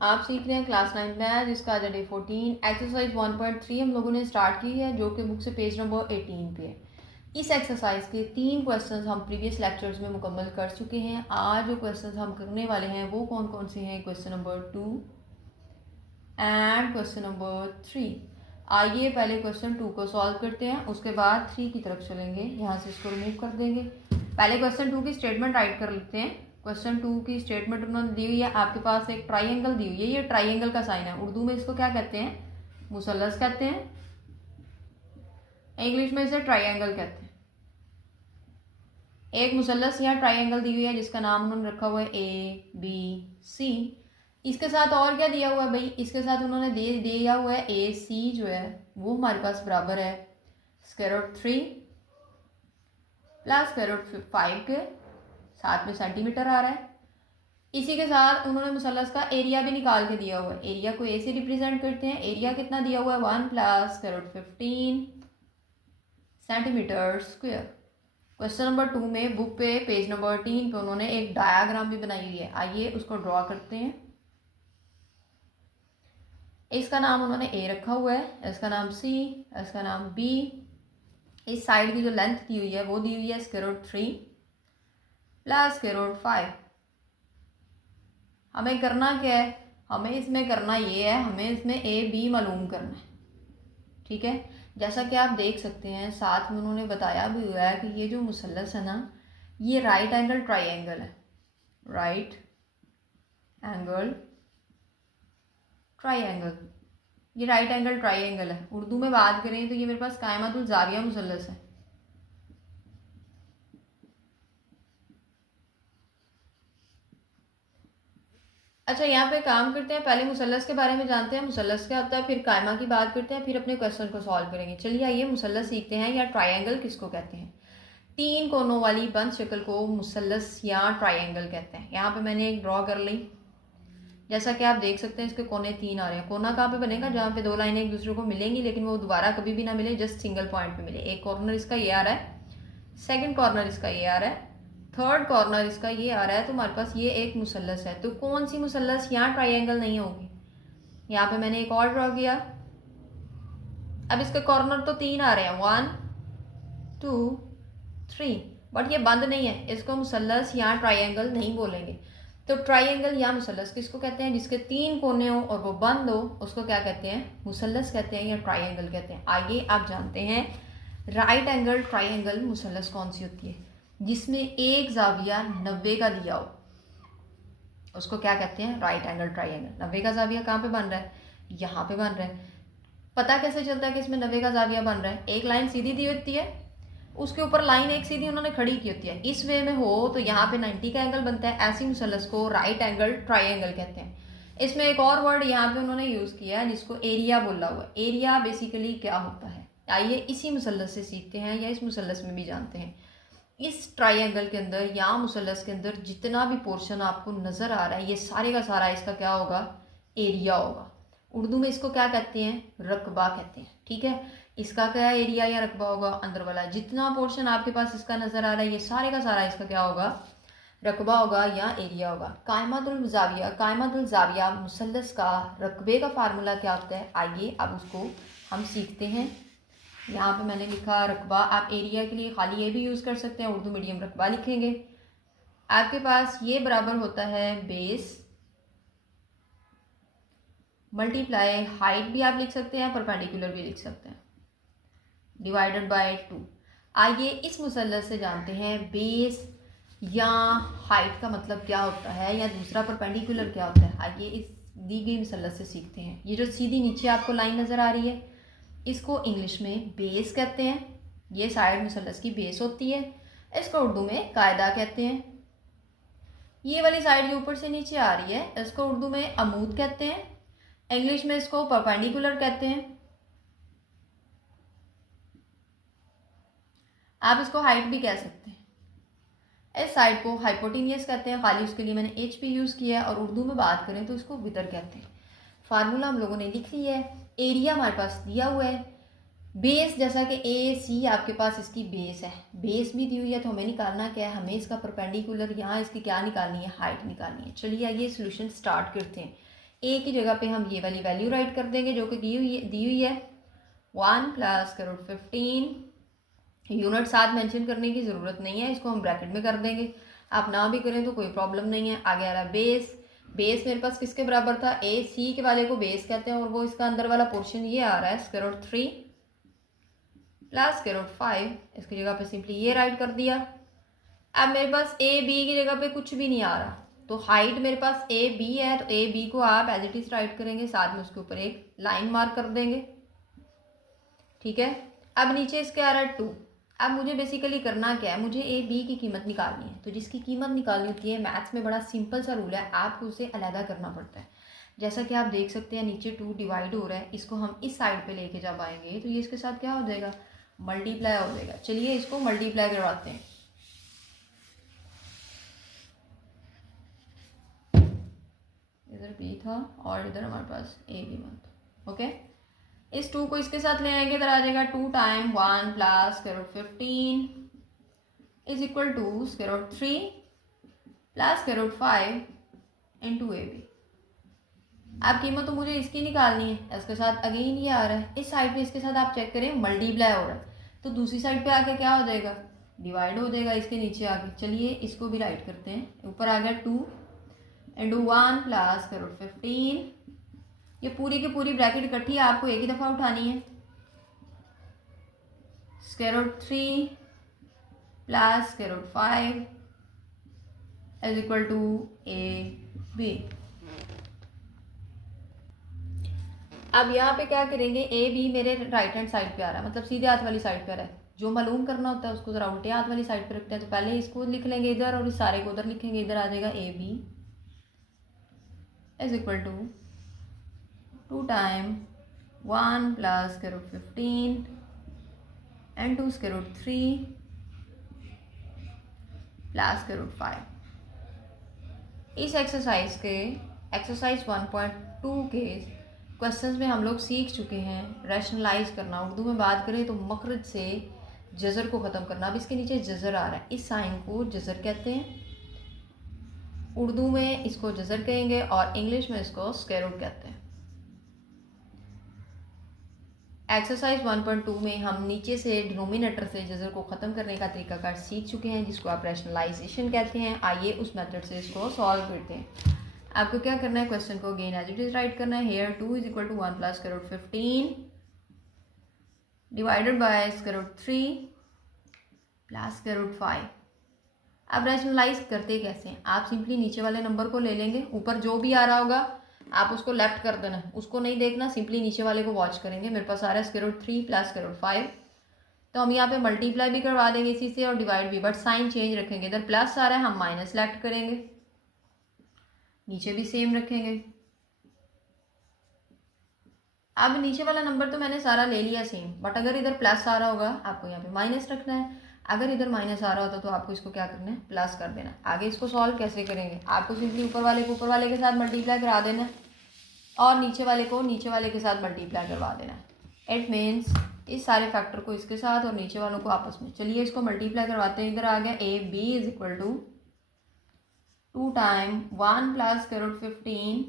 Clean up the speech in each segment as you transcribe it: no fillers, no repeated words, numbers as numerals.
आप सीख रहे हैं क्लास 9 मैथ, जिसका आज डे 14 एक्सरसाइज 1.3 हम लोगों ने स्टार्ट की है, जो कि बुक से पेज नंबर 18 पे है। इस एक्सरसाइज के 3 क्वेश्चंस हम प्रीवियस लेक्चर्स में मुकम्मल कर चुके हैं। आज जो क्वेश्चंस हम करने वाले हैं वो कौन कौन से हैं? Question number 2 and question number 3। आइए पहले क्वेश्चन 2 को सॉल्व करते हैं, उसके बाद 3 की तरफ चलेंगे। यहाँ से इसको रिमूव कर देंगे। पहले क्वेश्चन 2 की स्टेटमेंट राइट कर लेते हैं। क्वेश्चन 2 की स्टेटमेंट उन्होंने दी हुई है, आपके पास एक ट्राइंगल दी हुई है। ये ट्राइंगल का साइन है, उर्दू में इसको क्या कहते हैं? मुसल्लस कहते हैं, इंग्लिश में इसे ट्राइंगल कहते हैं। एक मुसल्लस या ट्राइंगल दी हुई है जिसका नाम उन्होंने रखा हुआ है ABC। इसके साथ और क्या दिया हुआ है भाई? इसके साथ उन्होंने दिया हुआ है AC जो है वो हमारे पास बराबर है √3 प्लस √5 के, साथ में सेंटीमीटर आ रहा है। इसी के साथ उन्होंने मुसल्लस का एरिया भी निकाल के दिया हुआ है। एरिया को A से रिप्रेजेंट करते हैं। एरिया कितना दिया हुआ है? 1 plus √15 centimetre square. Question number 2 में बुक पे पेज नंबर 3 पे उन्होंने एक डायाग्राम भी बनाई हुई है। आइए उसको ड्रॉ करते हैं। इसका नाम उन्होंने A रखा हुआ है, इसका नाम C, इसका नाम B। इस साइड की जो लेंथ दी हुई है वो दी हुई है √3 प्लस √5। हमें करना क्या है? हमें इसमें करना ये है, हमें इसमें AB मालूम करना है। ठीक है, जैसा कि आप देख सकते हैं साथ में उन्होंने बताया भी हुआ है कि ये जो मुसल्लस है ना, ये राइट एंगल ट्राइंगल है। राइट एंगल ट्राइंगल, ये राइट एंगल ट्राइंगल है। उर्दू में बात करें तो ये मेरे पास कायमतुल ज़ाविया मुसल्लस है। अच्छा, यहाँ पे काम करते हैं, पहले मुसल्लस के बारे में जानते हैं, मुसल्लस क्या होता है, फिर कायमा की बात करते हैं, फिर अपने क्वेश्चन को सॉल्व करेंगे। चलिए आइए मुसल्लस सीखते हैं, या ट्राइंगल किसको कहते हैं? 3 कोनों वाली बंद शक्ल को मुसल्लस या ट्राइंगल कहते हैं। यहाँ पे मैंने एक ड्रॉ कर ली। जैसा कि आप देख सकते हैं इसके कोने 3 आ रहे हैं। कोना कहाँ पे बनेगा? जहाँ पे 2 लाइनें एक दूसरे को मिलेंगी लेकिन वो दोबारा कभी भी ना मिले, जस्ट सिंगल पॉइंट पे मिले। एक कॉर्नर इसका ये आ रहा है, सेकंड कॉर्नर इसका ये आ रहा है, थर्ड कॉर्नर इसका ये आ रहा है। तो हमारे पास ये एक मुसल्लस है। तो कौन सी मुसल्लस यहाँ ट्राइंगल नहीं होगी? यहाँ पे मैंने एक और ड्रॉ किया। अब इसके कॉर्नर तो 3 आ रहे हैं, 1 2 3, बट ये बंद नहीं है, इसको मुसल्लस या ट्राइंगल नहीं बोलेंगे। तो ट्राइंगल या मुसल्लस किसको कहते हैं? जिसके 3 कोने हो और वो बंद हो, उसको क्या कहते हैं? मुसल्लस कहते हैं या ट्राइंगल कहते हैं। आइए आप जानते हैं राइट एंगल ट्राइंगल मुसल्लस कौन सी होती है? जिसमें एक जाविया 90 का दिया हो, उसको क्या कहते हैं? Right angle triangle. 90 का जाविया कहाँ पे बन रहा है? यहाँ पे बन रहा है। पता कैसे चलता है कि इसमें 90 का जाविया बन रहा है? एक लाइन सीधी दी होती है, उसके ऊपर लाइन एक सीधी उन्होंने खड़ी की होती है। इस वे में हो तो यहाँ पे 90 का एंगल बनता है। ऐसी मुसल्लस को राइट एंगल ट्राइंगल कहते हैं। इसमें एक और वर्ड यहाँ पे उन्होंने यूज़ किया है जिसको एरिया बोला हुआ है। एरिया बेसिकली क्या होता है? आइए इसी मुसल्लस से सीखते हैं, या इस मुसल्लस में भी जानते हैं। इस ट्राइंगल के अंदर या मुसल्लस के अंदर जितना भी पोर्शन आपको नज़र आ रहा है, ये सारे का सारा इसका क्या होगा? एरिया होगा। उर्दू में इसको क्या कहते हैं? रकबा कहते हैं। ठीक है, इसका क्या एरिया या रकबा होगा? अंदर वाला जितना पोर्शन आपके पास इसका नज़र आ रहा है, ये सारे का सारा इसका क्या होगा? रकबा होगा या एरिया होगा। कायमतुल ज़ाविया मुसल्लस का रकबे का फार्मूला क्या होता है? आइए अब उसको हम सीखते हैं। यहाँ पे मैंने लिखा रकबा। आप एरिया के लिए खाली ये भी यूज़ कर सकते हैं, उर्दू मीडियम रकबा लिखेंगे। आपके पास ये बराबर होता है बेस मल्टीप्लाई हाइट भी आप लिख सकते हैं, परपेंडिकुलर भी लिख सकते हैं, डिवाइडेड बाय 2। आइए इस मुसल्लस से जानते हैं बेस या हाइट का मतलब क्या होता है, या दूसरा परपेंडिकुलर क्या होता है। आइए इस दी गई मुसल्लस से सीखते हैं। ये जो सीधी नीचे आपको लाइन नज़र आ रही है, इसको इंग्लिश में बेस कहते हैं। ये साइड मुसल्लस की बेस होती है। इसको उर्दू में कायदा कहते हैं। ये वाली साइड जो ऊपर से नीचे आ रही है, इसको उर्दू में अमूद कहते हैं। इंग्लिश में इसको परपेंडिकुलर कहते हैं। आप इसको हाइट भी कह सकते हैं। इस साइड को हाइपोटेनियस कहते हैं, खाली उसके लिए मैंने एच पी यूज़ किया है। और उर्दू में बात करें तो इसको वितर कहते हैं। फार्मूला हम लोगों ने लिख लिया है। एरिया हमारे पास दिया हुआ है। बेस जैसा कि AC आपके पास इसकी बेस है, बेस भी दी हुई है। तो हमें निकालना क्या है? हमें इसका परपेंडिकुलर, यहाँ इसकी क्या निकालनी है? हाइट निकालनी है। चलिए आइए सोल्यूशन स्टार्ट करते हैं। ए की जगह पे हम ये वाली वैल्यू राइट कर देंगे जो कि दी हुई है 1 प्लस करोड़ 15। यूनिट साथ मेंशन करने की ज़रूरत नहीं है, इसको हम ब्रैकेट में कर देंगे। आप ना भी करें तो कोई प्रॉब्लम नहीं है। आगे आ रहा है बेस। बेस मेरे पास किसके बराबर था, ए सी के वाले को बेस कहते हैं, और वो इसका अंदर वाला पोर्शन ये आ रहा है square root 3 plus square root 5। इसकी जगह पे सिंपली ये राइट कर दिया। अब मेरे पास ए बी की जगह पे कुछ भी नहीं आ रहा, तो हाइट मेरे पास ए बी है, तो ए बी को आप एज इट इज राइट करेंगे, साथ में उसके ऊपर एक लाइन मार्क कर देंगे। ठीक है, अब नीचे इसके आ रहा है 2। अब मुझे बेसिकली करना क्या है, मुझे ए बी की कीमत निकालनी है। तो जिसकी कीमत निकालनी होती है, मैथ्स में बड़ा सिंपल सा रूल है, आपको उसे अलहदा करना पड़ता है। जैसा कि आप देख सकते हैं नीचे 2 डिवाइड हो रहा है, इसको हम इस साइड पे लेके जब आएंगे तो ये इसके साथ क्या हो जाएगा, मल्टीप्लाई हो जाएगा। चलिए इसको मल्टीप्लाई करवाते हैं। इधर बी था और इधर हमारे पास ए बी था। ओके, इस 2 को इसके साथ ले आएंगे, इधर आ जाएगा 2 time 1 plus square root 15 is equal to square root 3 plus square root 5 into A B. अब कीमत तो मुझे इसकी निकालनी है, इसके साथ अगेन ये आ रहा है, इस साइड पे इसके साथ आप चेक करें मल्टीप्लाई हो रहा है, तो दूसरी साइड पे आके क्या हो जाएगा, डिवाइड हो जाएगा इसके नीचे आके। चलिए इसको भी राइट करते हैं। ऊपर आ गया 2 इंटू 1 प्लस स्क्वायर रूट 15। ये पूरी की पूरी ब्रैकेट इकट्ठी आपको एक ही दफ़ा उठानी है। Square root 3 plus square root 5 is equal to A B. अब यहाँ पे क्या करेंगे, ए बी मेरे राइट हैंड साइड पे आ रहा है, मतलब सीधे हाथ वाली साइड पे आ रहा है। जो मालूम करना होता है उसको ज़रा उल्टे हाथ वाली साइड पे रखते हैं। तो पहले इसको लिख लेंगे इधर और इस सारे को उधर लिखेंगे। इधर आ जाएगा A B is equal to 2 time 1 plus square root 15 and 2 square root 3 plus square root 5। इस एक्सरसाइज के एक्सरसाइज 1.2 के क्वेश्चंस में हम लोग सीख चुके हैं रैशनलाइज करना। उर्दू में बात करें तो मखरज से जज़र को ख़त्म करना। अब इसके नीचे जज़र आ रहा है, इस साइन को जज़र कहते हैं। उर्दू में इसको जज़र कहेंगे और इंग्लिश में इसको स्क्वायर रूट कहते हैं। एक्सरसाइज 1.2 में हम नीचे से डिनोमिनेटर से जज़र को ख़त्म करने का तरीकाकार सीख चुके हैं, जिसको आप रैशनलाइजेशन कहते हैं। आइए उस मेथड से इसको सॉल्व करते हैं। आपको क्या करना है, क्वेश्चन को again as it is write करना है। Here 2 is equal to 1 plus square root 15 divided by square root 3 plus square root 5। अब रैशनलाइज करते कैसे हैं, आप सिंपली नीचे वाले नंबर को ले लेंगे, ऊपर जो भी आ रहा होगा आप उसको लेफ्ट कर देना, उसको नहीं देखना, सिंपली नीचे वाले को वॉच करेंगे। मेरे पास आ रहा है square root 3 plus square root 5, तो हम यहाँ पे मल्टीप्लाई भी करवा देंगे इसी से और डिवाइड भी, बट साइन चेंज रखेंगे। इधर प्लस आ रहा है, हम माइनस सेलेक्ट करेंगे, नीचे भी सेम रखेंगे। अब नीचे वाला नंबर तो मैंने सारा ले लिया सेम, बट अगर इधर प्लस आ रहा होगा आपको यहाँ पे माइनस रखना है। अगर इधर माइनस आ रहा होता तो आपको इसको क्या करना है, प्लस कर देना। आगे इसको सॉल्व कैसे करेंगे, आपको सिंपली ऊपर वाले को ऊपर वाले के साथ मल्टीप्लाई करा देना और नीचे वाले को नीचे वाले के साथ मल्टीप्लाई करवा देना। इट मीन्स इस सारे फैक्टर को इसके साथ और नीचे वालों को आपस में। चलिए इसको मल्टीप्लाई करवाते हैं। इधर आ गया A B is equal to 2 time 1 plus square root 15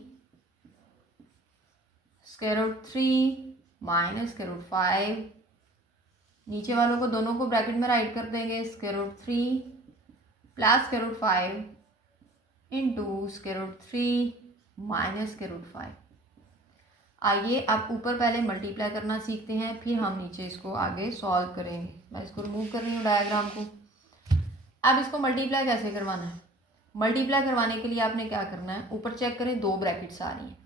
square root 3 minus square root 5। नीचे वालों को दोनों को ब्रैकेट में राइट कर देंगे, square root 3 plus square root 5 into square root 3 minus square root 5। आइए अब ऊपर पहले मल्टीप्लाई करना सीखते हैं, फिर हम नीचे इसको आगे सॉल्व करेंगे। मैं इसको रिमूव कर रही हूँ डायग्राम को। अब इसको मल्टीप्लाई कैसे करवाना है, मल्टीप्लाई करवाने के लिए आपने क्या करना है, ऊपर चेक करें 2 ब्रैकेट्स आ रही हैं,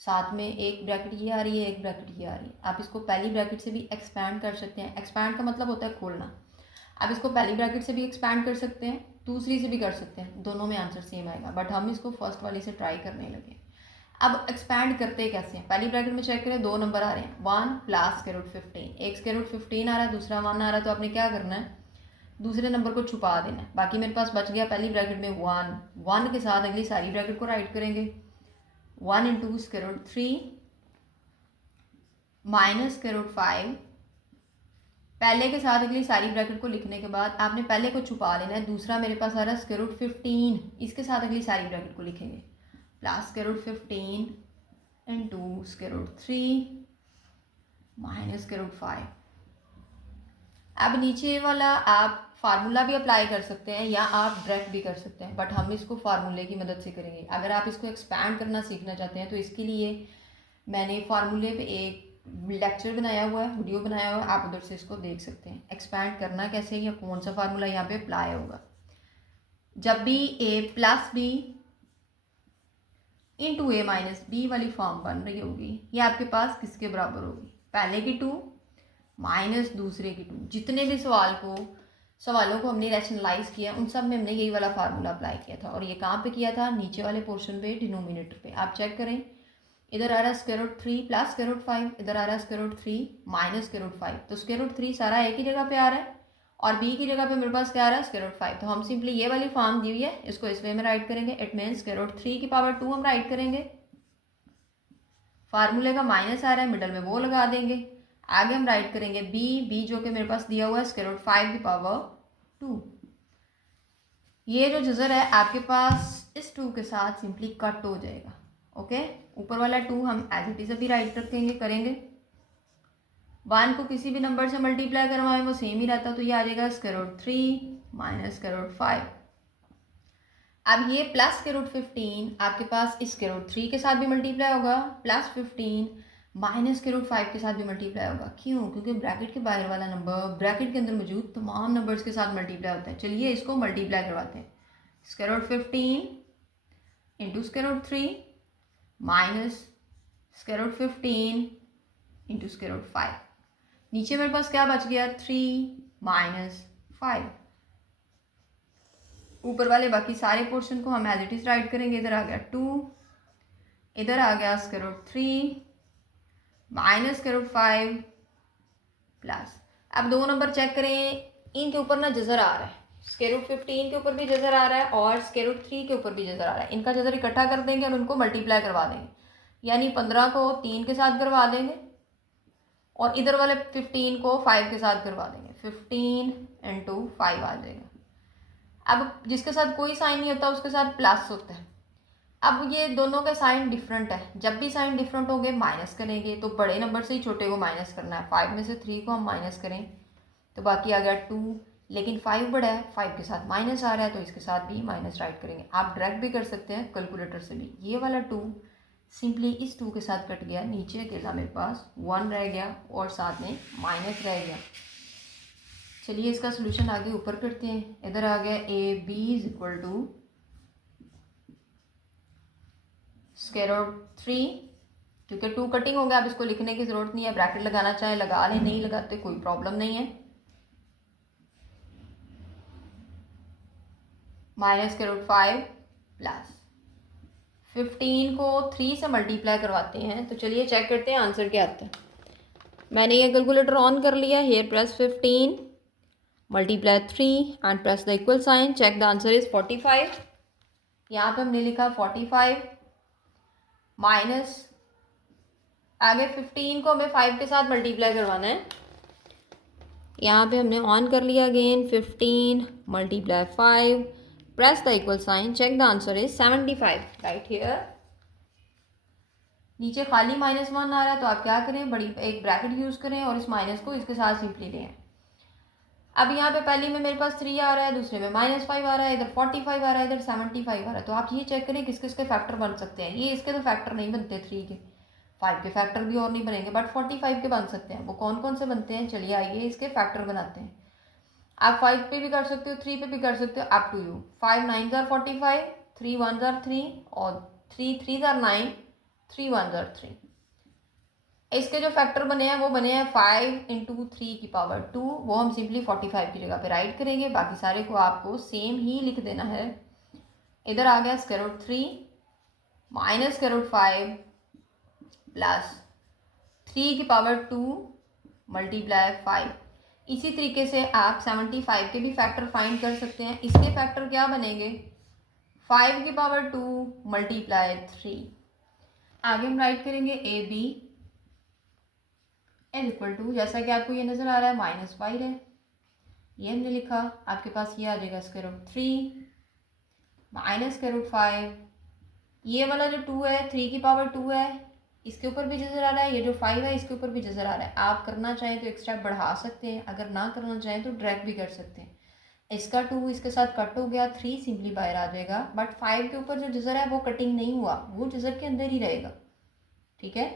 साथ में एक ब्रैकेट ये आ रही है, एक ब्रैकेट ये आ रही है। आप इसको पहली ब्रैकेट से भी एक्सपैंड कर सकते हैं। एक्सपैंड का मतलब होता है खोलना। आप इसको पहली ब्रैकेट से भी एक्सपैंड कर सकते हैं, दूसरी से भी कर सकते हैं, दोनों में आंसर सेम आएगा, बट हम इसको फर्स्ट वाली से ट्राई करने लगे। अब एक्सपैंड करते कैसे हैं, पहली ब्रैकेट में चेक करें 2 नंबर आ रहे हैं, 1 प्लस स्क्वायर रूट 15। एक स्क्वायर रूट 15 आ रहा है, दूसरा 1 आ रहा है, तो आपने क्या करना है, दूसरे नंबर को छुपा देना है। बाकी मेरे पास बच गया पहली ब्रैकेट में 1 के साथ अगली सारी ब्रैकेट को राइट करेंगे। 1 into square root 3 minus square root 5। पहले के साथ अगली सारी ब्रैकेट को लिखने के बाद आपने पहले को छुपा लेना है। दूसरा मेरे पास आ रहा है स्क्वायर रूट 15, इसके साथ अगली सारी ब्रैकेट को लिखेंगे, plus square root 15 square root 3 minus square root 5। अब नीचे वाला आप फार्मूला भी अप्लाई कर सकते हैं या आप डायरेक्ट भी कर सकते हैं, बट हम इसको फार्मूले की मदद से करेंगे। अगर आप इसको एक्सपैंड करना सीखना चाहते हैं तो इसके लिए मैंने फार्मूले पे एक लेक्चर बनाया हुआ है, वीडियो बनाया हुआ है, आप उधर से इसको देख सकते हैं। एक्सपैंड करना कैसे या कौन सा फार्मूला यहाँ पे अप्लाई होगा। जब भी ए प्लस बी इंटू ए माइनस बी वाली फॉर्म बन रही होगी, ये आपके पास किसके बराबर होगी? पहले की 2 माइनस दूसरे की 2। जितने भी सवालों को हमने रैशनलाइज किया उन सब में हमने यही वाला फार्मूला अप्लाई किया था। और ये कहाँ पे किया था? नीचे वाले पोर्शन पे, डिनोमिनेटर पे। आप चेक करें, इधर आ रहा है square root 3 plus square root 5, इधर आ रहा है square root 3 minus square root 5। तो स्क्वायर रूट 3 सारा एक ही जगह पे आ रहा है और बी की जगह पे मेरे पास क्या आ रहा है? Square root 5। तो हम सिंपली ये वाली फॉर्म दी हुई है, इसको इस वे में राइट करेंगे। इट मीन स्क्वायर रूट 3 की पावर 2 हम राइट करेंगे। फार्मूले का माइनस आ रहा है, मिडल में वो लगा देंगे। आगे हम राइट करेंगे बी जो कि मेरे पास दिया हुआ है स्क्वायर रूट 5 की पावर 2। ये जो जजर है आपके पास इस 2 के साथ सिंपली कट हो जाएगा। ओके, ऊपर वाला 2 हम एज इट इज अभी राइट रखेंगे, करेंगे। 1 को किसी भी नंबर से मल्टीप्लाई करवाएं वो सेम ही रहता, तो ये आ जाएगा square root 3 minus square root 5। अब ये प्लस स्क्वायर रूट 15 आपके पास इस स्क्वायर रूट 3 के साथ भी मल्टीप्लाई होगा, प्लस 15 माइनस स्क्वायर रूट 5 के साथ भी मल्टीप्लाई होगा। क्यों? क्योंकि ब्रैकेट के बाहर वाला नंबर ब्रैकेट के अंदर मौजूद तमाम नंबर्स के साथ मल्टीप्लाई होता है। चलिए इसको मल्टीप्लाई करवाते हैं। Square root 15 into square root 3 minus square root 15 into square root 5। नीचे मेरे पास क्या बच गया? 3 माइनस 5। ऊपर वाले बाकी सारे पोर्शन को हम एज इट इज राइट करेंगे। इधर आ गया 2, इधर आ गया square root 3 minus square root 5 plus. अब दो नंबर चेक करें, इनके ऊपर ना जजर आ रहा है। स्क्वायर रूट 15 के ऊपर भी जजर आ रहा है और स्क्वायर रूट 3 के ऊपर भी जजर आ रहा है। इनका जजर इकट्ठा कर देंगे और उनको मल्टीप्लाई करवा देंगे, यानी 15 को 3 के साथ करवा देंगे और इधर वाले 15 को 5 के साथ करवा देंगे। 15 इंटू 5 आ जाएगा। अब जिसके साथ कोई साइन नहीं होता उसके साथ प्लस होता है। अब ये दोनों का साइन डिफरेंट है, जब भी साइन डिफरेंट होंगे माइनस करेंगे, तो बड़े नंबर से ही छोटे को माइनस करना है। 5 में से 3 को हम माइनस करें तो बाकी आ गया 2, लेकिन 5 बड़ा है, 5 के साथ माइनस आ रहा है तो इसके साथ भी माइनस राइट करेंगे। आप डायरेक्ट भी कर सकते हैं कैलकुलेटर से भी। ये वाला 2 सिंपली इस 2 के साथ कट गया, नीचे अकेला मेरे पास 1 रह गया और साथ में माइनस रह गया। चलिए इसका सोल्यूशन आगे ऊपर करते हैं। इधर आ गया A B is equal to square root 3, क्योंकि 2 कटिंग हो गया, अब इसको लिखने की जरूरत नहीं है। ब्रैकेट लगाना चाहे लगा लें, नहीं लगाते कोई प्रॉब्लम नहीं है। माइनस स्क्वायर रूट 5 प्लस 15 को 3 से मल्टीप्लाई करवाते हैं। तो चलिए चेक करते हैं आंसर क्या आता है। मैंने ये कैलकुलेटर ऑन कर लिया। Here plus 15 multiply 3 and plus the equal sign. Check the answer is 45। यहाँ पे हमने लिखा 45 माइनस आगे 15 को हमें 5 के साथ मल्टीप्लाई करवाना है। यहाँ पे हमने ऑन कर लिया again. 15 multiply 5 press the equal sign. Check the answer is 75 right here. नीचे खाली -1 आ रहा है तो आप क्या करें, बड़ी एक ब्रैकेट यूज करें और इस माइनस को इसके साथ सिंपली लें। अब यहाँ पे पहली में मेरे पास 3 आ रहा है, दूसरे में -5 आ रहा है, इधर 45 आ रहा है, इधर 75 आ रहा है। तो आप ये चेक करें किस किस के फैक्टर बन सकते हैं। ये इसके तो फैक्टर नहीं बनते, 3 के 5 के फैक्टर भी और नहीं बनेंगे, बट 45 के बन सकते हैं। वो कौन कौन से बनते हैं, चलिए आइए इसके फैक्टर बनाते हैं। आप 5 पे भी कर सकते हो, 3 पे भी कर सकते हो, अप टू यू। 5 9 जार 45, 3 1 जार 3 और 3 3 जार 9, 3 1 जार 3। इसके जो फैक्टर बने हैं वो बने हैं 5 इंटू 3 की पावर 2। वो हम सिंपली 45 की जगह पे राइट करेंगे। बाकी सारे को आपको सेम ही लिख देना है। इधर आ गया square root 3 minus square root 5 plus 3 की पावर 2 मल्टीप्लाई 5। इसी तरीके से आप 75 के भी फैक्टर फाइंड कर सकते हैं। इसके फैक्टर क्या बनेंगे, 5 की पावर 2 मल्टीप्लाई 3। आगे हम राइट करेंगे A B is equal to, जैसा कि आपको ये नज़र आ रहा है -5 है, ये हमने लिखा। आपके पास ये आ जाएगा square root 3 minus square root 5। ये वाला जो 2 है 3 की पावर 2 है, इसके ऊपर भी जजर आ रहा है, ये जो 5 है इसके ऊपर भी जजर आ रहा है। आप करना चाहें तो एक्स्ट्रा बढ़ा सकते हैं, अगर ना करना चाहें तो ड्रैग भी कर सकते हैं। इसका 2 इसके साथ कट हो गया, 3 सिंपली बाहर आ जाएगा, बट 5 के ऊपर जो जजर है वो कटिंग नहीं हुआ, वो जजर के अंदर ही रहेगा। ठीक है,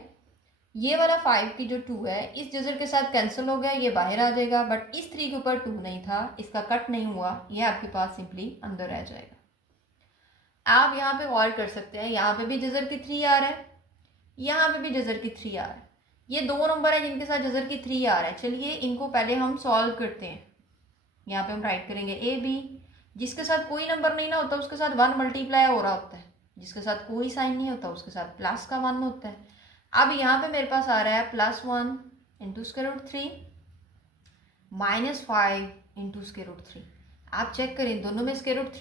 ये वाला 5 की जो 2 है इस जजर के साथ कैंसिल हो गया, ये बाहर आ जाएगा, बट इस 3 के ऊपर 2 नहीं था, इसका कट नहीं हुआ, ये आपके पास सिंपली अंदर रह जाएगा। आप यहाँ पे गौर कर सकते हैं, यहाँ पे भी जजर की 3 आ रहा है, यहाँ पे भी जजर की 3 आ रहा है। ये 2 नंबर है जिनके साथ जजर की 3 आ रहा है। चलिए इनको पहले हम सॉल्व करते हैं। यहाँ पे हम राइट करेंगे ए बी, जिसके साथ कोई नंबर नहीं ना होता उसके साथ 1 मल्टीप्लाई हो रहा होता है, जिसके साथ कोई साइन नहीं होता उसके साथ प्लस का 1 होता है। अब यहाँ पे मेरे पास आ रहा है +1 into square root 3 -5 into square root 3। आप चेक करें दोनों में स्क्वायर रूट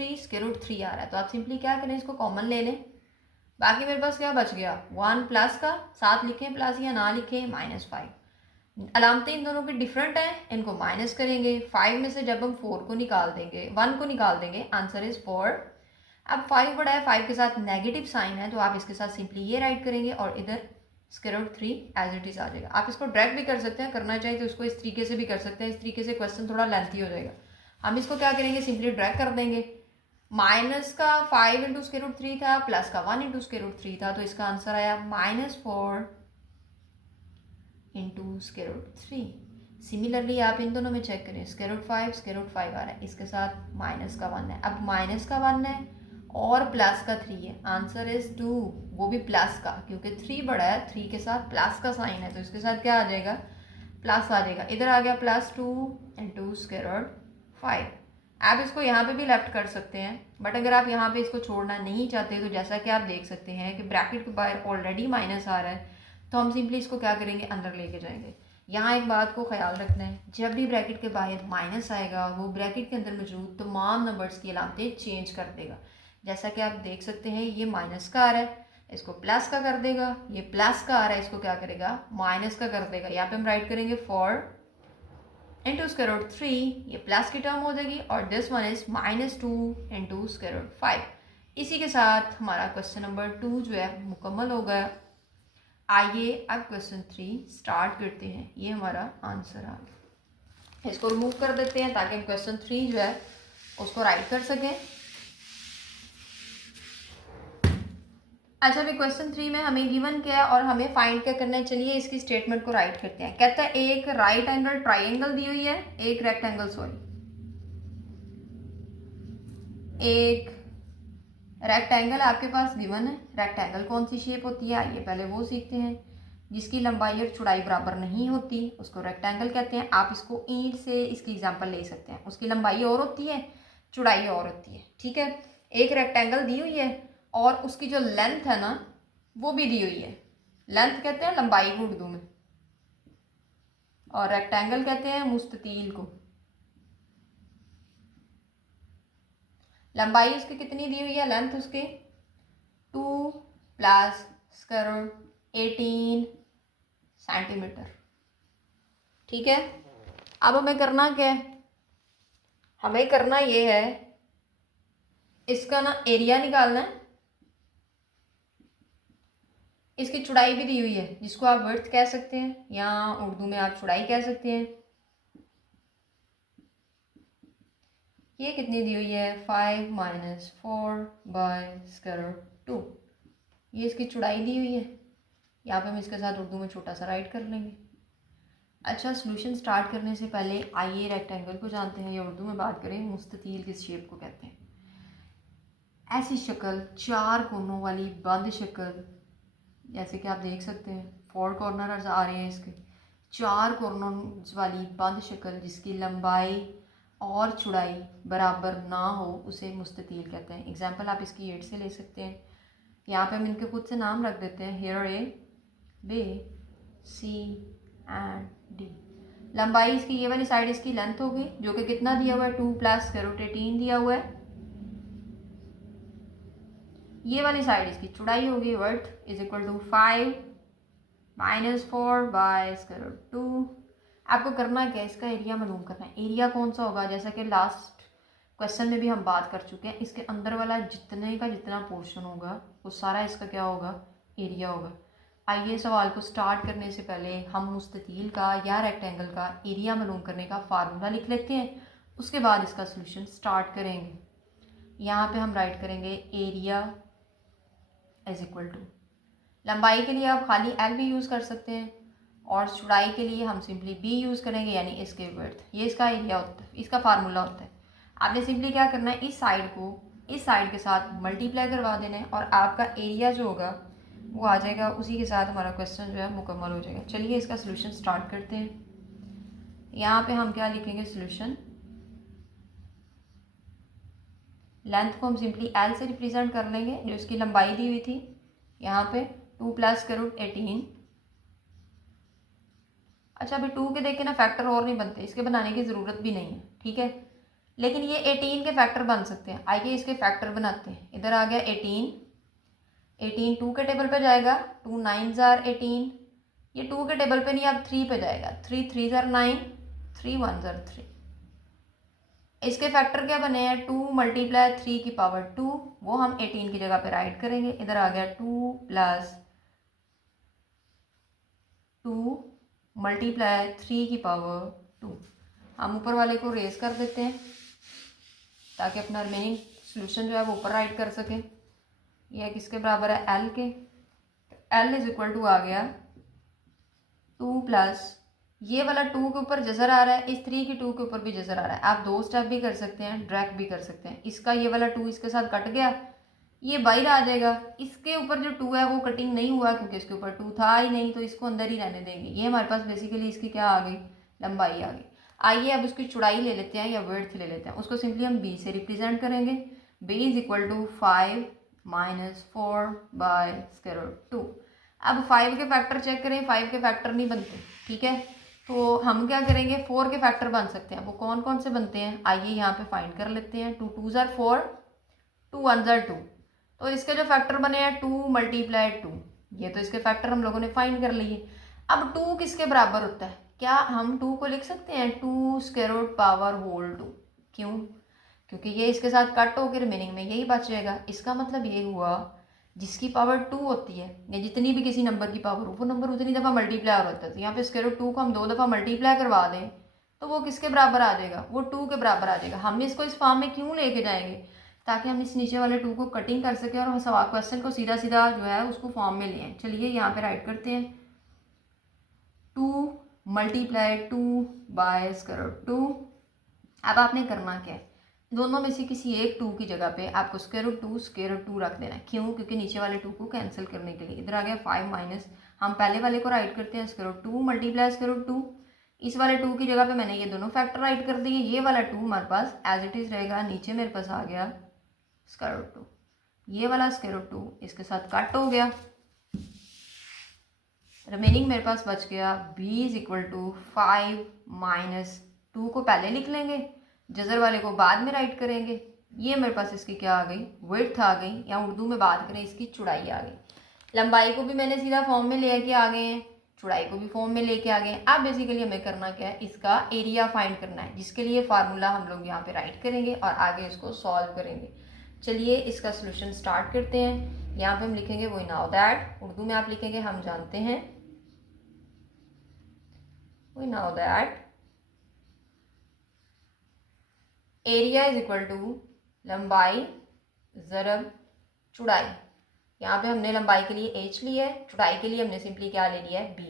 3 आ रहा है, तो आप सिंपली क्या करें, इसको कॉमन ले लें। बाकी मेरे पास क्या बच गया, 1 प्लस का, साथ लिखें प्लस या ना लिखें -5। अलामतें इन दोनों की डिफरेंट हैं, इनको माइनस करेंगे। 5 में से जब हम 4 को निकाल देंगे, 1 को निकाल देंगे, आंसर इज 4। अब 5 बड़ा है, 5 के साथ नेगेटिव साइन है, तो आप इसके साथ सिंपली ये राइट करेंगे और इधर square root 3 as it is आ जाएगा। आप इसको ड्रैग भी कर सकते हैं, करना चाहिए तो इसको इस तरीके से भी कर सकते हैं, इस तरीके से क्वेश्चन थोड़ा लेंथी हो जाएगा। हम इसको क्या करेंगे, सिंपली ड्रैग कर देंगे। माइनस का 5 इंटू स्क्वायर रूट 3 था, प्लस का 1 इंटू स्क्वायर रूट 3 था, तो इसका आंसर आया -4 इंटू स्क्वायर रूट 3। सिमिलरली आप इन दोनों में चेक करें, स्क्वायर रूट 5 आ रहा है, इसके साथ माइनस का 1 है। अब माइनस का 1 है और प्लस का 3 है, आंसर इज 2, वो भी प्लस का, क्योंकि 3 बड़ा है, 3 के साथ प्लस का साइन है, तो इसके साथ क्या आ जाएगा, प्लस आ जाएगा। इधर आ गया +2 इंटू स्क्वायर रूट 5। आप इसको यहाँ पे भी लेफ्ट कर सकते हैं, बट अगर आप यहाँ पे इसको छोड़ना नहीं चाहते तो जैसा कि आप देख सकते हैं कि ब्रैकेट के बाहर ऑलरेडी माइनस आ रहा है, तो हम सिंपली इसको क्या करेंगे, अंदर लेके जाएंगे। यहाँ एक बात को ख्याल रखना है, जब भी ब्रैकेट के बाहर माइनस आएगा वो ब्रैकेट के अंदर मौजूद तमाम नंबर्स की अलामतें चेंज कर देगा। जैसा कि आप देख सकते हैं ये माइनस का आ रहा है, इसको प्लस का कर देगा, ये प्लस का आ रहा है, इसको क्या करेगा, माइनस का कर देगा। यहाँ पे हम राइट करेंगे 4 इंटू स्क्वायर रूट 3, ये प्लस की टर्म हो जाएगी, और this one is -2 into square root 5। इसी के साथ हमारा क्वेश्चन नंबर 2 जो है मुकम्मल हो गया। आइए अब क्वेश्चन 3 स्टार्ट करते हैं। ये हमारा आंसर आ गया, इसको रिमूव कर देते हैं ताकि हम क्वेश्चन 3 जो है उसको राइट कर सकें। अच्छा, अभी क्वेश्चन 3 में हमें गिवन क्या है और हमें फाइंड क्या करना है। चलिए इसकी स्टेटमेंट को राइट करते हैं। कहता है एक राइट एंगल ट्राइंगल दी हुई है, एक रेक्टेंगल, एक रेक्टेंगल आपके पास गिवन है। रेक्टेंगल कौन सी शेप होती है, आइए पहले वो सीखते हैं। जिसकी लंबाई और चौड़ाई बराबर नहीं होती उसको रेक्टेंगल कहते हैं। आप इसको ईंट से इसकी एग्जांपल ले सकते हैं, उसकी लंबाई और होती है, चौड़ाई और होती है। ठीक है, एक रेक्टेंगल दी हुई है और उसकी जो लेंथ है ना वो भी दी हुई है। लेंथ कहते हैं लंबाई को उर्दू में, और रेक्टेंगल कहते हैं मुस्ततील को। लंबाई उसकी कितनी दी हुई है, लेंथ उसकी 2 प्लस स्क्वायर रूट 18 सेंटीमीटर। ठीक है, अब हमें करना क्या है, हमें करना ये है, इसका ना एरिया निकालना है। इसकी चौड़ाई भी दी हुई है जिसको आप विड्थ कह सकते हैं या उर्दू में आप चौड़ाई कह सकते हैं। ये कितनी दी हुई है, 5 - 4 बाय स्क्वायर रूट 2। ये इसकी चौड़ाई दी हुई है। यहाँ पे हम इसके साथ उर्दू में छोटा सा राइट कर लेंगे। अच्छा, सॉल्यूशन स्टार्ट करने से पहले आइए रेक्टेंगल को जानते हैं या उर्दू में बात करें मुस्ततील किस शेप को कहते हैं। ऐसी शक्ल, 4 कोनों वाली बंद शक्ल, जैसे कि आप देख सकते हैं 4 कॉर्नर आ रहे हैं इसके, 4 कॉर्नर वाली बंद शक्ल जिसकी लंबाई और चौड़ाई बराबर ना हो उसे मुस्ततील कहते हैं। एग्जाम्पल आप इसकी 8 से ले सकते हैं। यहाँ पे हम इनके खुद से नाम रख देते हैं, here A, B, C and D. लंबाई इसकी, ये वाली साइड इसकी लेंथ होगी जो कि कितना दिया हुआ है, 2 प्लस स्क्वायर रूट 18 दिया हुआ है। ये वाली साइड इसकी चौड़ाई होगी, width is equal to 5 - 4 by square root 2। आपको करना क्या है, इसका एरिया मालूम करना है। एरिया कौन सा होगा, जैसा कि लास्ट क्वेश्चन में भी हम बात कर चुके हैं, इसके अंदर वाला जितने का जितना पोर्शन होगा वो सारा इसका क्या होगा, एरिया होगा। आइए सवाल को स्टार्ट करने से पहले हम मुस्ततील का या रेक्टेंगल का एरिया मालूम करने का फार्मूला लिख लेते हैं, उसके बाद इसका सोल्यूशन स्टार्ट करेंगे। यहाँ पे हम राइट करेंगे एरिया इज इक्वल टू, लंबाई के लिए आप खाली एल भी यूज़ कर सकते हैं और चौड़ाई के लिए हम सिंपली बी यूज़ करेंगे, यानी इसके वर्थ। ये इसका एरिया होता है, इसका फार्मूला होता है। आपने सिंपली क्या करना है, इस साइड को इस साइड के साथ मल्टीप्लाई करवा देना है और आपका एरिया जो होगा वो आ जाएगा, उसी के साथ हमारा क्वेश्चन जो है मुकम्मल हो जाएगा। चलिए इसका सोल्यूशन स्टार्ट करते हैं। यहाँ पे हम क्या लिखेंगे सोल्यूशन, लेंथ को हम सिंपली एल से रिप्रेजेंट कर लेंगे, जो इसकी लंबाई दी हुई थी यहाँ पे 2 + √18। अच्छा, अभी 2 के देख के ना फैक्टर और नहीं बनते, इसके बनाने की ज़रूरत भी नहीं है, ठीक है। लेकिन ये 18 के फैक्टर बन सकते हैं। आइए इसके फैक्टर बनाते हैं। इधर आ गया 18 2 के टेबल पे जाएगा, 2 9s are 18। ये 2 के टेबल पे नहीं, अब 3 पे जाएगा, 3 3s are 9, 3 1s are 3। इसके फैक्टर क्या बने हैं, 2 × 3 की पावर 2, वो हम 18 की जगह पे राइट करेंगे। इधर आ गया 2 + 2 × 3 की पावर 2। हम ऊपर वाले को रेज कर देते हैं ताकि अपना रिमेनिंग सोल्यूशन जो है वो ऊपर राइट कर सकें। यह किसके बराबर है, एल के। एल इज इक्वल टू आ गया 2 + ये वाला 2 के ऊपर जजर आ रहा है, इस 3 की 2 के ऊपर भी जजर आ रहा है। आप 2 स्टेप भी कर सकते हैं, डायरेक्ट भी कर सकते हैं। इसका ये वाला 2 इसके साथ कट गया, ये बाहर आ जाएगा। इसके ऊपर जो 2 है वो कटिंग नहीं हुआ क्योंकि इसके ऊपर 2 था ही नहीं, तो इसको अंदर ही रहने देंगे। ये हमारे पास बेसिकली इसकी क्या आ गई, लंबाई आ गई। आइए अब उसकी चौड़ाई ले लेते हैं या विड्थ ले लेते हैं। उसको सिंपली हम बी से रिप्रेजेंट करेंगे। B is equal to 5 - 4/√2। अब 5 के फैक्टर चेक करें, 5 के फैक्टर नहीं बनते, ठीक है। तो हम क्या करेंगे, 4 के फैक्टर बन सकते हैं। वो कौन कौन से बनते हैं, आइए यहाँ पे फाइंड कर लेते हैं। 2 2s are 4, 2 1s are 2। तो इसके जो फैक्टर बने हैं 2 × 2, ये तो इसके फैक्टर हम लोगों ने फाइंड कर लिए। अब 2 किसके बराबर होता है, क्या हम 2 को लिख सकते हैं 2√2? क्यों, क्योंकि ये इसके साथ कट होकर रिमेनिंग में यही बच जाएगा। इसका मतलब ये हुआ जिसकी पावर 2 होती है, या जितनी भी किसी नंबर की पावर हो, वो नंबर उतनी दफ़ा मल्टीप्लाई हो रहा है। तो यहाँ पे √2 को हम 2 दफ़ा मल्टीप्लाई करवा दें तो वो किसके बराबर आ जाएगा, वो 2 के बराबर आ जाएगा। हम इसको इस फॉर्म में क्यों लेके जाएंगे, ताकि हम इस नीचे वाले 2 को कटिंग कर सकें और सवाल क्वेश्चन को सीधा सीधा जो है उसको फॉर्म में ले आए। चलिए यहाँ पे राइट करते हैं, 2 × 2/√2। अब आपने करना क्या है, दोनों में से किसी एक 2 की जगह पे आपको √2 रख देना है। क्यों, क्योंकि नीचे वाले 2 को कैंसिल करने के लिए। इधर आ गया 5 - हम पहले वाले को राइट करते हैं √2 × √2। इस वाले 2 की जगह पे मैंने ये दोनों फैक्टर राइट कर दिए। ये वाला 2 हमारे पास एज इट इज़ रहेगा, नीचे मेरे पास आ गया √2। ये वाला √2 इसके साथ कट हो गया, रिमेनिंग मेरे पास बच गया b इज इक्वल टू 5 - 2 को पहले लिख लेंगे, जजर वाले को बाद में राइट करेंगे। ये मेरे पास इसकी क्या आ गई, विड्थ आ गई, या उर्दू में बात करें इसकी चौड़ाई आ गई। लंबाई को भी मैंने सीधा फॉर्म में लेके आ गए हैं, चौड़ाई को भी फॉर्म में लेके आ गए। अब बेसिकली हमें करना क्या है, इसका एरिया फाइंड करना है, जिसके लिए फार्मूला हम लोग यहाँ पे राइट करेंगे और आगे इसको सॉल्व करेंगे। चलिए इसका सोल्यूशन स्टार्ट करते हैं। यहाँ पे हम लिखेंगे वी नाउ दैट, उर्दू में आप लिखेंगे हम जानते हैं, we know that area is equal to लंबाई ज़रब चौड़ाई। यहाँ पे हमने लंबाई के लिए h ली है, चौड़ाई के लिए हमने सिंपली क्या ले लिया है, b।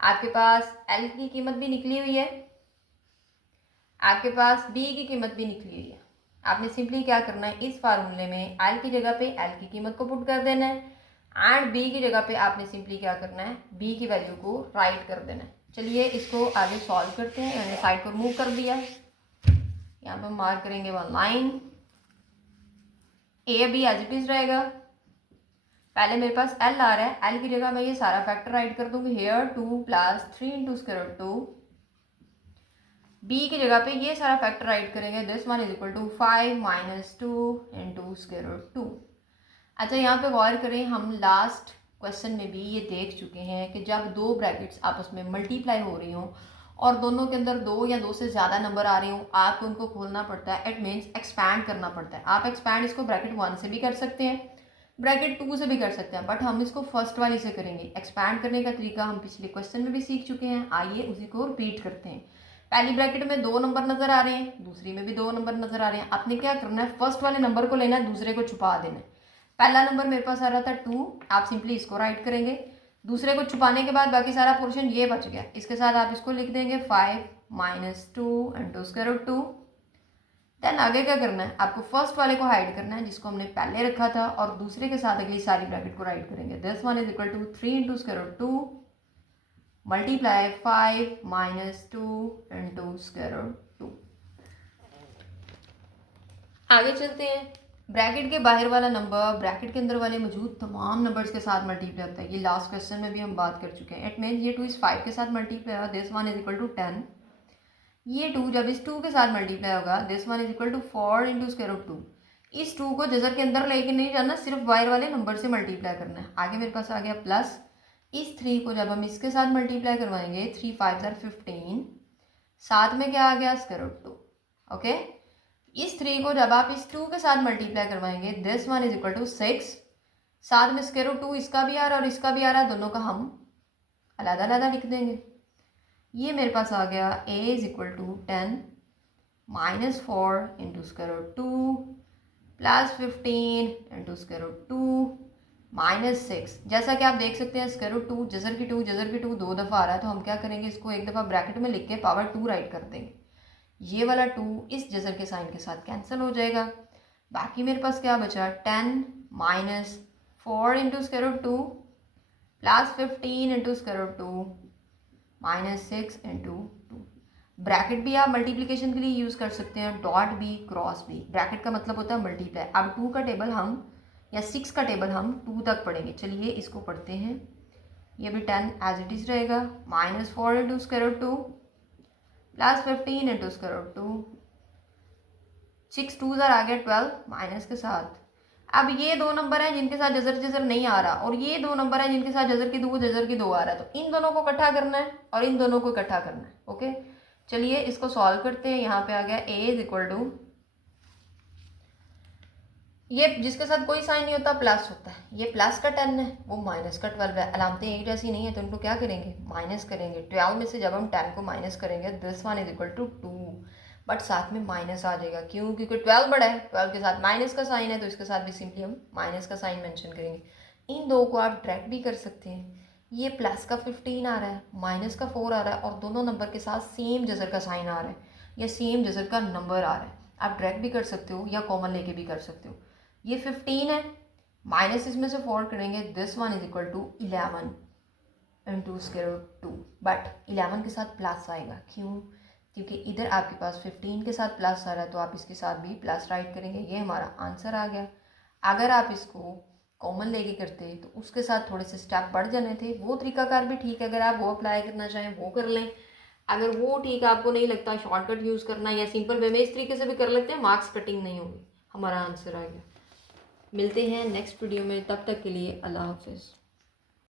आपके पास l की कीमत भी निकली हुई है, आपके पास b की कीमत भी निकली हुई है। आपने सिंपली क्या करना है, इस फार्मूले में l की जगह पे l की कीमत को पुट कर देना है एंड b की जगह पे आपने सिंपली क्या करना है, b की वैल्यू को राइट कर देना है। चलिए इसको आगे सॉल्व करते हैं। मैंने साइड को रिमूव कर दिया, यहाँ पे मार्क करेंगे 1 line. A B as it is रहेगा। पहले मेरे पास एल आ रहा है, एल की जगह मैं ये सारा फैक्टर राइट कर दूंगी, हेयर 2 + 3 × √2। बी की जगह पे ये सारा फैक्टर राइट करेंगे, this one is equal to 5 - 2 × √2। अच्छा यहाँ पे गौर करें, हम लास्ट क्वेश्चन में भी ये देख चुके हैं कि जब दो ब्रैकेट्स आपस में मल्टीप्लाई हो रही हों और दोनों के अंदर 2 या 2 से ज़्यादा नंबर आ रहे हों, आपको उनको खोलना पड़ता है। इट मीन्स एक्सपैंड करना पड़ता है। आप एक्सपैंड इसको ब्रैकेट 1 से भी कर सकते हैं, ब्रैकेट 2 से भी कर सकते हैं, बट हम इसको फर्स्ट वाली से करेंगे। एक्सपैंड करने का तरीका हम पिछले क्वेश्चन में भी सीख चुके हैं, आइए उसी को रिपीट करते हैं। पहली ब्रैकेट में 2 नंबर नजर आ रहे हैं, दूसरी में भी 2 नंबर नजर आ रहे हैं। आपने क्या करना है, फर्स्ट वाले नंबर को लेना है, दूसरे को छुपा देना है। पहला नंबर मेरे पास आ रहा था 2, आप सिंपली इसको राइट करेंगे। दूसरे को छुपाने के बाद बाकी सारा पोर्शन ये बच गया, इसके साथ आप इसको लिख देंगे 5 - 2 × √2। देन आगे क्या करना है, आपको फर्स्ट वाले को हाइड करना है जिसको हमने पहले रखा था, और दूसरे के साथ अगली सारी ब्रैकेट को राइट करेंगे। This one is equal to 3 × √2 multiply 5 - 2 × √2। आगे चलते हैं। ब्रैकेट के बाहर वाला नंबर ब्रैकेट के अंदर वाले मौजूद तमाम नंबर्स के साथ मल्टीप्लाई होता है। ये लास्ट क्वेश्चन में भी हम बात कर चुके हैं। इट मीन्स ये 2 इस 5 के साथ मल्टीप्लाई होगा, this one is equal to 10। ये 2 जब इस 2 के साथ मल्टीप्लाई होगा, this one is equal to 4 × √2। इस 2 को जजर के अंदर लेके नहीं जाना, सिर्फ बाहर वाले नंबर से मल्टीप्लाई करना है। आगे मेरे पास आ गया प्लस, इस 3 को जब हम इसके साथ मल्टीप्लाई करवाएंगे, 3 5 = 15, साथ में क्या आ गया, √2। ओके, इस 3 को जब आप इस 2 के साथ मल्टीप्लाई करवाएंगे, this one is equal to 6, साथ में √2 इसका भी आ रहा है और इसका भी आ रहा है, दोनों का हम अलग अलग लिख देंगे। ये मेरे पास आ गया a is equal to 10 - 4 × √2 plus 15 × √2 - 6। जैसा कि आप देख सकते हैं, √2 जजर की 2 2 दफ़ा आ रहा है, तो हम क्या करेंगे, इसको एक दफ़ा ब्रैकेट में लिख के पावर 2 राइट कर देंगे। ये वाला 2 इस जजर के साइन के साथ कैंसिल हो जाएगा। बाकी मेरे पास क्या बचा, 10 - 4 × √2 प्लस 15 × √2 -6 × 2। ब्रैकेट भी आप मल्टीप्लिकेशन के लिए यूज़ कर सकते हैं, डॉट भी, क्रॉस भी। ब्रैकेट का मतलब होता है मल्टीप्लाई। अब 2 का टेबल हम, या 6 का टेबल हम 2 तक पढ़ेंगे। चलिए इसको पढ़ते हैं। ये भी 10 एज इट इज़ रहेगा, -4 × √2 प्लस 15 × √2, 6 2 आ गया 12 माइनस के साथ। अब ये 2 नंबर हैं जिनके साथ जजर जजर नहीं आ रहा, और ये 2 नंबर हैं जिनके साथ जजर की 2 आ रहा है, तो इन दोनों को इकट्ठा करना है और इन दोनों को इकट्ठा करना है। ओके, चलिए इसको सॉल्व करते हैं। यहाँ पे आ गया a इज इक्वल टू, ये जिसके साथ कोई साइन नहीं होता प्लस होता है, ये प्लस का 10 है, वो माइनस का 12 है। अलामतें एक जैसी नहीं है, तो इनको क्या करेंगे, माइनस करेंगे। 12 में से जब हम 10 को माइनस करेंगे, this one is equal to 2, but साथ में माइनस आ जाएगा। क्यों, क्योंकि 12 बड़ा है, 12 के साथ माइनस का साइन है, तो इसके साथ भी सिंपली हम माइनस का साइन मेंशन करेंगे। इन दो को आप डायरेक्ट भी कर सकते हैं। ये प्लस का 15 आ रहा है, माइनस का 4 आ रहा है, और दोनों नंबर के साथ सेम जजर का साइन आ रहा है या सेम जजर का नंबर आ रहा है। आप डायरेक्ट भी कर सकते हो या कॉमन लेके भी कर सकते हो। ये 15 है, माइनस इसमें से 4 करेंगे, this one is equal to 11 × √2, but 11 के साथ प्लस आएगा। क्यों, क्योंकि इधर आपके पास 15 के साथ प्लस आ रहा है, तो आप इसके साथ भी प्लस राइट करेंगे। ये हमारा आंसर आ गया। अगर आप इसको कॉमन लेके करते तो उसके साथ थोड़े से स्टेप बढ़ जाने थे। वो तरीकाकार भी ठीक है, अगर आप वो अप्लाई करना चाहें वो कर लें। अगर वो ठीक आपको नहीं लगता, शॉर्टकट यूज़ करना या सिंपल वे में इस तरीके से भी कर लेते हैं, मार्क्स कटिंग नहीं होगी। हमारा आंसर आ गया। मिलते हैं नेक्स्ट वीडियो में, तब तक के लिए अल्लाह हाफिज़।